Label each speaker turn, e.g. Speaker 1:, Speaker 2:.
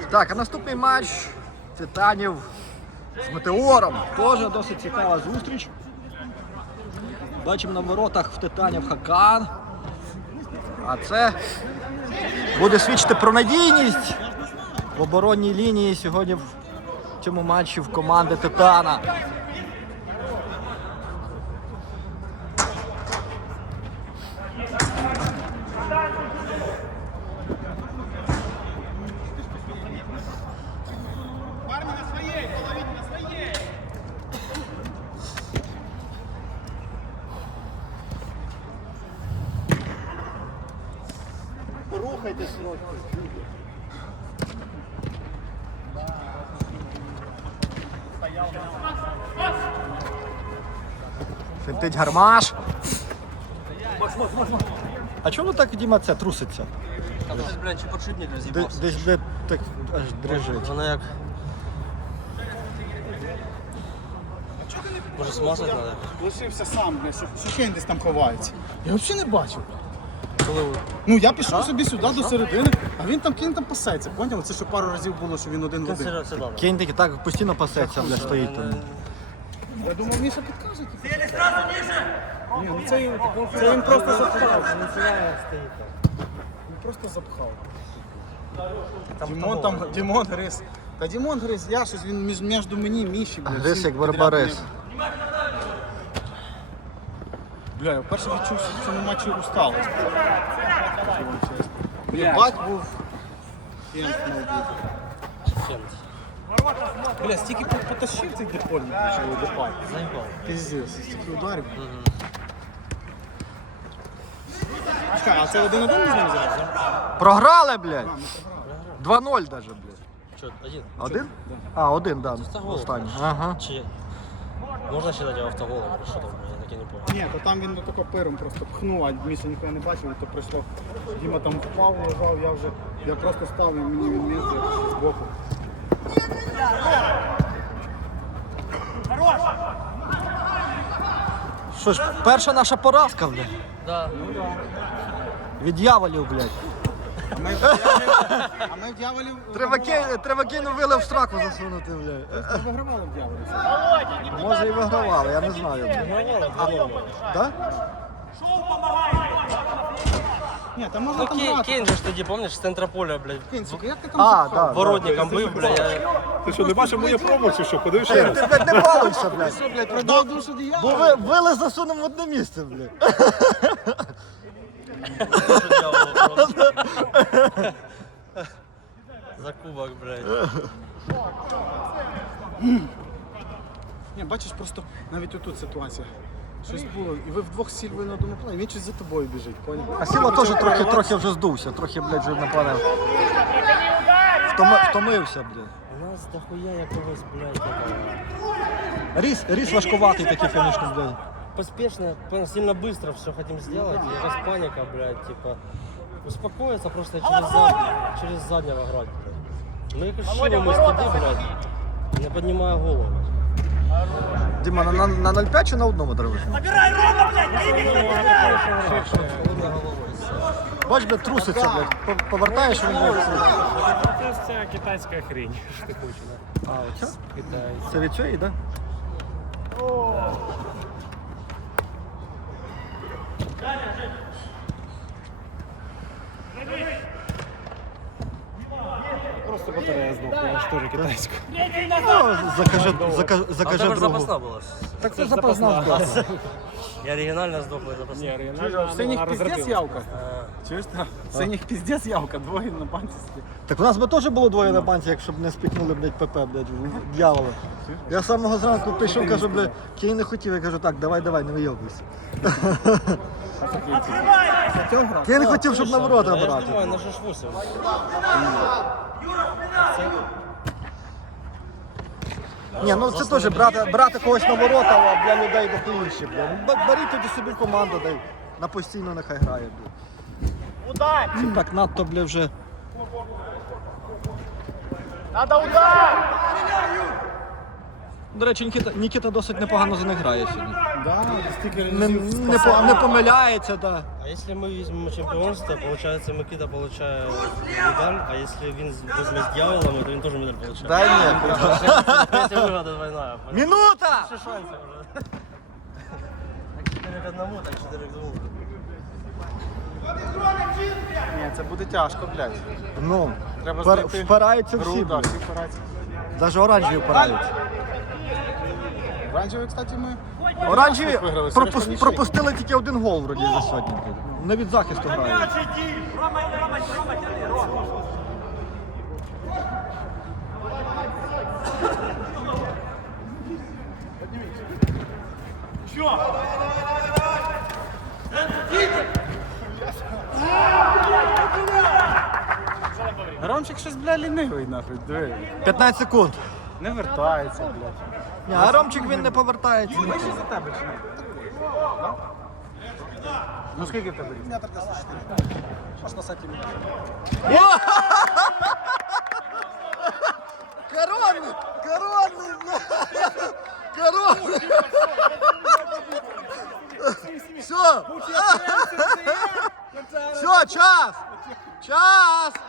Speaker 1: Так, а наступний матч Титанів з Метеором. Теж досить цікава зустріч. Бачимо на воротах в Титанів Хакан. А це буде свідчити про надійність в оборонній лінії сьогодні в цьому матчі в команди Титана.
Speaker 2: Рухайтесь,
Speaker 1: Фінтить Гармаш. А чому так, Діма, це труситься?
Speaker 2: Десь, блядь, чи подшипник роз'їбався.
Speaker 1: Десь де так аж дрижить.
Speaker 2: Вона як... Може смазати треба?
Speaker 3: Лишився сам, блядь, що він десь там ховається. Я взагалі не бачив.
Speaker 2: Коли ви...
Speaker 3: Ну я пішов собі сюди до середини, а він там пасеться, поняв? Це що пару разів було, що він один в один.
Speaker 2: Це добре.
Speaker 1: Кінь таки так постійно пасеться, бля, стоїть там.
Speaker 3: Я думав, Міша підкаже. Ні, ну це він просто запхав. Він просто запхав. Дімон гриз. Та Дімон гриз, я щось, він між мені і Міші, блядь.
Speaker 1: Гриз як барбарис.
Speaker 3: Бля, я вперше відчув, що в цьому матчі усталость. Бать був Фент, мабуть. Бля, стільки потащив цей депольник, що депай.
Speaker 2: Заїбав.
Speaker 3: Пиздец, стільки ударів. Чекай, а це 1-1 ми з ним зараз, так?
Speaker 1: Програли, блядь! 2-0 даже, блядь.
Speaker 2: Що, один?
Speaker 1: Один? А, один, да.
Speaker 2: Автогол.
Speaker 1: Останній. Ага.
Speaker 2: Чи... Можна считати його автоголом? Що там? Я таки не пам'ятаю.
Speaker 3: Ні, то там він тако пиром просто пхнув, а Міша ніхто не бачив, і то прийшло. Діма там впав, лежав, я просто став і мені він міг з боку.
Speaker 1: Що ж, перша наша поразка, блядь.
Speaker 2: Да.
Speaker 1: Від дьяволів, блядь.
Speaker 3: А ми в дьяволів
Speaker 1: Треба Кейну вили в страку засунути, блядь.
Speaker 3: вигравали в дьяволів.
Speaker 1: Може і вигравали, я не знаю. блядь. Да?
Speaker 3: Ні, там можна там грати.
Speaker 2: Кейн же ж тоді, пам'ятаєш, з центра поля, блядь,
Speaker 3: Кейн, сука, як ти там
Speaker 1: А,
Speaker 3: запхав?
Speaker 1: да.
Speaker 2: воротником бив, блядь.
Speaker 4: Ти що, не бачив моє промо чи що? Подивишся?
Speaker 1: Ти, блядь, не балуйся, блядь.
Speaker 3: Що, блядь, продав душу
Speaker 1: Бо
Speaker 3: диявола?
Speaker 1: вили засунемо в одне місце, блядь.
Speaker 2: За кубок, блядь.
Speaker 3: Ні, бачиш, просто навіть отут ситуація. Щось було, і ви вдвох з Сільвою на одному плані, він щось за тобою біжить, поняв?
Speaker 1: А Сіла теж трохи вже здувся, трохи, блядь, вже напевно. Втомився, блядь.
Speaker 2: У нас дохуя якогось, блядь,
Speaker 1: Ріс важкуватий такий, конечно, блядь.
Speaker 2: поспешно, сильно быстро все хотим сделать, и якась паника, блядь, типа, успокоиться просто через заднего играть, блядь. Ну якось шило ми туди, блядь, не піднімає голову.
Speaker 1: Діма, на 0,5 чи на одному дереві? Бач, блядь, труситься, блядь. Повертаєш, він, блядь.
Speaker 5: Це китайська хрінь, що ти хочеш.
Speaker 1: А, оце?
Speaker 5: Китай.
Speaker 1: Це від цієї, да?
Speaker 5: Просто батарея здохла, я ж теж китайська.
Speaker 1: Ну, закажи
Speaker 2: Тебе ж
Speaker 1: другу.
Speaker 2: запасна була.
Speaker 1: Так це запасна була.
Speaker 2: Я оригінально здохла, запасна.
Speaker 5: Ні, оригінально
Speaker 3: В синіх
Speaker 5: вона
Speaker 3: піздець
Speaker 5: розробила.
Speaker 3: явка. Чуєш там? В синіх піздець явка, двоє на банці сидять.
Speaker 1: Так у нас би теж було двоє на банці, якщо б не спікнули, блядь, ПП, блядь, в дьявола. Я з самого зранку прийшов, кажу, блядь, Кейн не хотів, я кажу, так, давай, не вийобуйся. Кейн хотів, щоб на ворота
Speaker 2: Я ж
Speaker 1: брати.
Speaker 2: думаю, на 6-8.
Speaker 1: Ні, ну це теж брати когось на ворота, а для людей дохуїще, блядь. Ну, беріть тоді собі команду, дай на постійно нехай грає, блядь. Це так надто, блядь, вже.
Speaker 3: Надо удар!
Speaker 1: До речі, Нікіта досить непогано за них грає сьогодні.
Speaker 3: Да, стільки
Speaker 1: Не,
Speaker 3: разів
Speaker 1: не,
Speaker 3: спасав.
Speaker 1: не помиляється, да.
Speaker 2: А если мы возьмем чемпионство, получается Микита получает медаль, а если Вин возьмет с дьяволом, то он тоже медаль получает.
Speaker 1: Да ні.
Speaker 2: Третья выгода двойная.
Speaker 1: Минута!
Speaker 2: Больше шансов уже. Так 4 к 1, так 4 к 2.
Speaker 3: Ні, це буде тяжко, блядь.
Speaker 1: Ну,
Speaker 3: Треба знайти
Speaker 1: впираються
Speaker 3: гру,
Speaker 1: всі.
Speaker 3: да,
Speaker 1: блін.
Speaker 3: всі впираються.
Speaker 1: Навіть оранжеві впираються.
Speaker 3: Оранжеві, кстати, ми
Speaker 1: Оранжеві
Speaker 3: виграли, все решта нічий.
Speaker 1: пропустили тільки один гол вроді за сьогодні. Не від захисту грають.
Speaker 3: Громчик щось, блядь, лінивий, нахуй, диви.
Speaker 1: 15 секунд.
Speaker 3: Не вертається, блядь.
Speaker 1: Ні, а Ромчик він не повертається.
Speaker 3: Вище за тебе чи ні? Ну скільки в тебе? Метр 94. Аж на сайті мені.
Speaker 1: Коронний! Коронний! Бля! Коронний! Все! Все, час! Час!